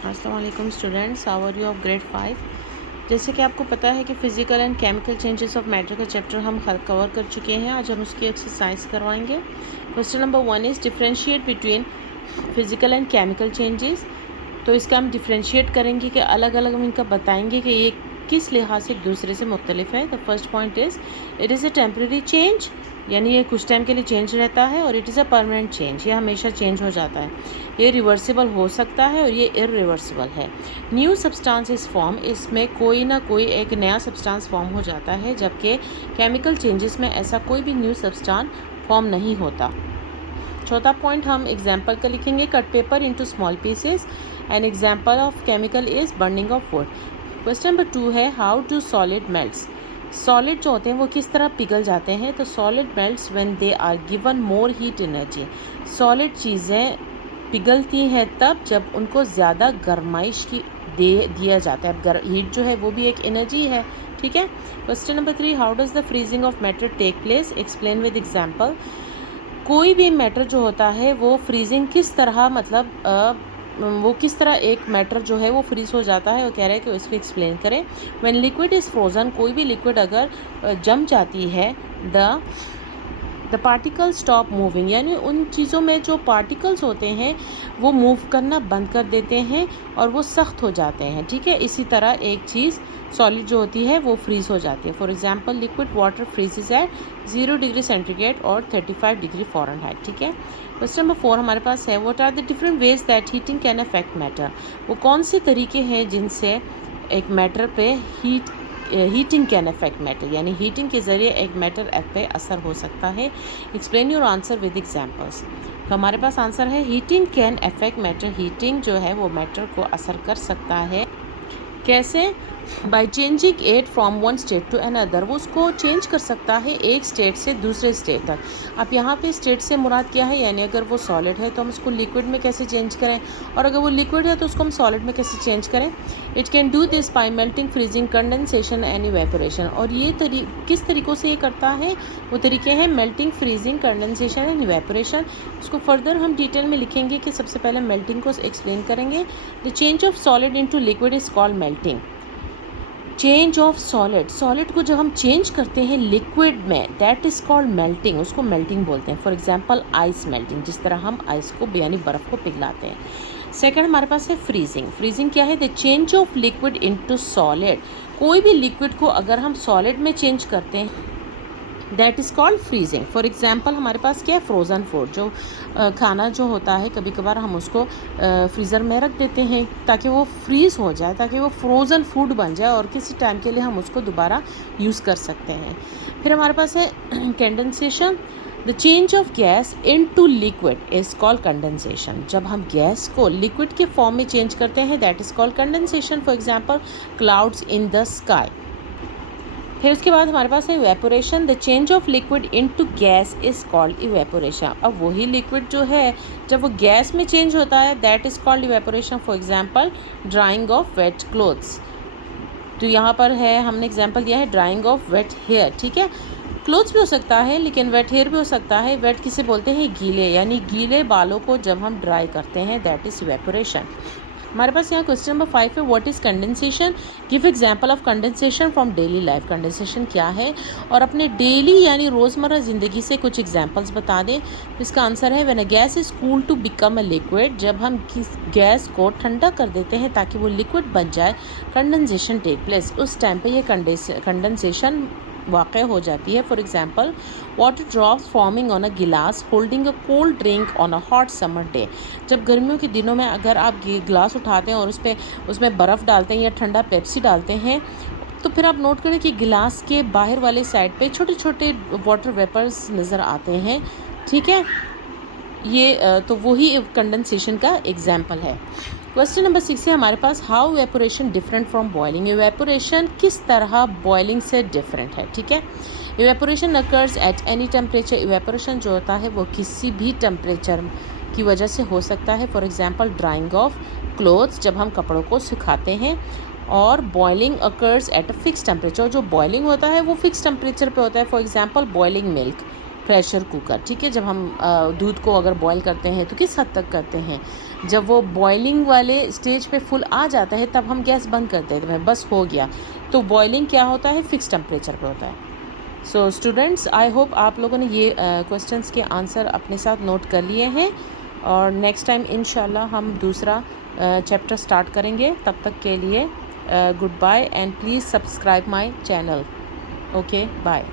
अस्सलाम वालेकुम students, how are you of grade 5। जैसे कि आपको पता है कि physical and chemical changes of matter का चैप्टर हम कवर कर चुके हैं। आज हम उसकी एक्सरसाइज करवाएंगे। Question number 1 is differentiate between physical and chemical changes. तो इसका हम डिफरेंशिएट करेंगे कि अलग अलग हम इनका बताएंगे कि ये किस लिहाज से एक दूसरे से मुख्तलिफ है। The first point is it is a temporary change, यानी ये कुछ टाइम के लिए चेंज रहता है, और it is a permanent change, ये हमेशा चेंज हो जाता है। ये रिवर्सिबल हो सकता है और ये इरिवर्सिबल है। न्यू सब्सटेंस इस फॉर्म, इसमें कोई ना कोई एक नया सब्सटेंस फॉर्म हो जाता है, जबकि केमिकल चेंजेस में ऐसा कोई भी न्यू सब्सटेंस फॉर्म नहीं होता। चौथा पॉइंट हम एग्जाम्पल का लिखेंगे, cut paper into small pieces. An example of chemical is burning of would. Question number 2 है, how do solid melts. Solid जो होते हैं वो किस तरह पिघल जाते हैं। तो solid melts when they are given more heat energy. Solid चीज़ें पिघलती हैं तब जब उनको ज़्यादा गर्माइश की दिया जाता है। अब हीट जो है वो भी एक एनर्जी है, ठीक है। Question number 3, how does the freezing of matter take place, explain with example. कोई भी मैटर जो होता है वो फ्रीजिंग किस तरह, मतलब वो किस तरह एक मैटर जो है वो फ्रीज हो जाता है, वो कह रहे हैं कि उसको एक्सप्लेन करें। व्हेन लिक्विड इज़ फ्रोज़न, कोई भी लिक्विड अगर जम जाती है, द पार्टिकल स्टॉप मूविंग, यानी उन चीज़ों में जो पार्टिकल्स होते हैं वो मूव करना बंद कर देते हैं और वो सख्त हो जाते हैं, ठीक है। इसी तरह एक चीज़ सॉलिड जो होती है वो फ्रीज हो जाती है। For example, liquid water freezes at 0 degree centigrade और 35 डिग्री फ़ारेनहाइट, ठीक है। क्वेश्चन नंबर 4 हमारे पास है, what are the different ways that heating can affect matter. वो कौन से तरीके हैं जिनसे एक मैटर पे हीटिंग कैन अफेक्ट मैटर, यानी हीटिंग के ज़रिए एक मैटर पे असर हो सकता है। Explain your answer with examples. तो हमारे पास आंसर है, heating can affect matter. Heating जो है वो मैटर को असर कर सकता है। कैसे? By changing it from one state to another, वो उसको चेंज कर सकता है एक स्टेट से दूसरे स्टेट तक। अब यहाँ पे स्टेट से मुराद क्या है, यानी अगर वो सॉलिड है तो हम उसको लिक्विड में कैसे चेंज करें, और अगर वो लिक्विड है तो उसको हम सॉलिड में कैसे चेंज करें। It can do this by melting, freezing, condensation and evaporation. और ये किस तरीक़ों से ये करता है, वो तरीके हैं melting, freezing, condensation and evaporation. उसको फर्दर हम डिटेल में लिखेंगे कि सबसे पहले मेल्टिंग को एक्सप्लेन करेंगे। The change of solid into liquid is called melting. Change of solid को जब हम चेंज करते हैं लिक्विड में, दैट इज़ कॉल्ड मेल्टिंग, उसको मेल्टिंग बोलते हैं। फॉर एग्जांपल, आइस मेल्टिंग, जिस तरह हम आइस को यानी बर्फ़ को पिघलाते हैं। सेकंड हमारे पास है फ्रीजिंग। फ्रीजिंग क्या है, the change of liquid into solid. कोई भी लिक्विड को अगर हम सॉलिड में चेंज करते हैं, that is called freezing. For example, हमारे पास क्या है, फ्रोज़न फूड, जो खाना जो होता है कभी कभार हम उसको फ्रीज़र में रख देते हैं ताकि वो फ्रीज़ हो जाए, ताकि वो फ्रोज़न फूड बन जाए और किसी टाइम के लिए हम उसको दोबारा यूज़ कर सकते हैं। फिर हमारे पास है condensation. The change of gas into liquid is called condensation. जब हम गैस को लिक्विड के फॉर्म में चेंज करते हैं, that is called condensation. For example, clouds in the sky. फिर उसके बाद हमारे पास है evaporation. The change of liquid into gas is called evaporation. अब वही लिक्विड जो है जब वो गैस में चेंज होता है, that is called evaporation. For example, drying of wet clothes. तो यहाँ पर है, हमने एग्जांपल दिया है ड्राइंग ऑफ वेट हेयर, ठीक है। क्लोथ्स भी हो सकता है लेकिन वेट हेयर भी हो सकता है। वेट किसे बोलते हैं, गीले, यानी गीले बालों को जब हम ड्राई करते हैं, दैट इज़ इवेपोरेशन। हमारे पास यहाँ क्वेश्चन नंबर 5 है, what is condensation, give example of condensation from daily life. Condensation क्या है और अपने डेली यानी रोज़मर्रा ज़िंदगी से कुछ एग्जांपल्स बता दें। इसका आंसर है, when a gas is cooled to become a liquid. जब हम किस गैस को ठंडा कर देते हैं ताकि वो लिक्विड बन जाए, कंडेंसेशन टेक प्लेस, उस टाइम पे ये कंडेंसेशन वाक़ हो जाती है। For example, water drops forming on a glass holding a cold drink on a hot summer day. जब गर्मियों के दिनों में अगर आप गिलास उठाते हैं और उसमें बर्फ़ डालते हैं या ठंडा पेप्सी डालते हैं, तो फिर आप नोट करें कि गिलास के बाहर वाले साइड पे छोटे छोटे वाटर वेपर्स नज़र आते हैं, ठीक है। ये तो वही कंडेंसेशन का एग्जाम्पल है। क्वेश्चन नंबर 6 है हमारे पास, how evaporation different from boiling. Evaporation किस तरह बॉइलिंग से डिफरेंट है, ठीक है। Evaporation occurs at any temperature. Evaporation जो होता है वो किसी भी टेम्परेचर की वजह से हो सकता है। For example, drying of clothes, जब हम कपड़ों को सुखाते हैं। और boiling occurs at a fix temperature, जो बॉइलिंग होता है वो फिक्स टेम्परेचर पे होता है। For example, boiling milk pressure cooker, ठीक है। जब हम दूध को अगर बॉईल करते हैं तो किस हद तक करते हैं, जब वो बॉइलिंग वाले स्टेज पे फुल आ जाता है तब हम गैस बंद कर देते हैं, बस हो गया। तो बॉइलिंग क्या होता है, फिक्स टेम्परेचर पे होता है। सो स्टूडेंट्स, आई होप आप लोगों ने ये क्वेश्चंस के आंसर अपने साथ नोट कर लिए हैं, और नेक्स्ट टाइम इंशाल्लाह हम दूसरा चैप्टर स्टार्ट करेंगे। तब तक के लिए goodbye, and please subscribe my channel. Okay, bye.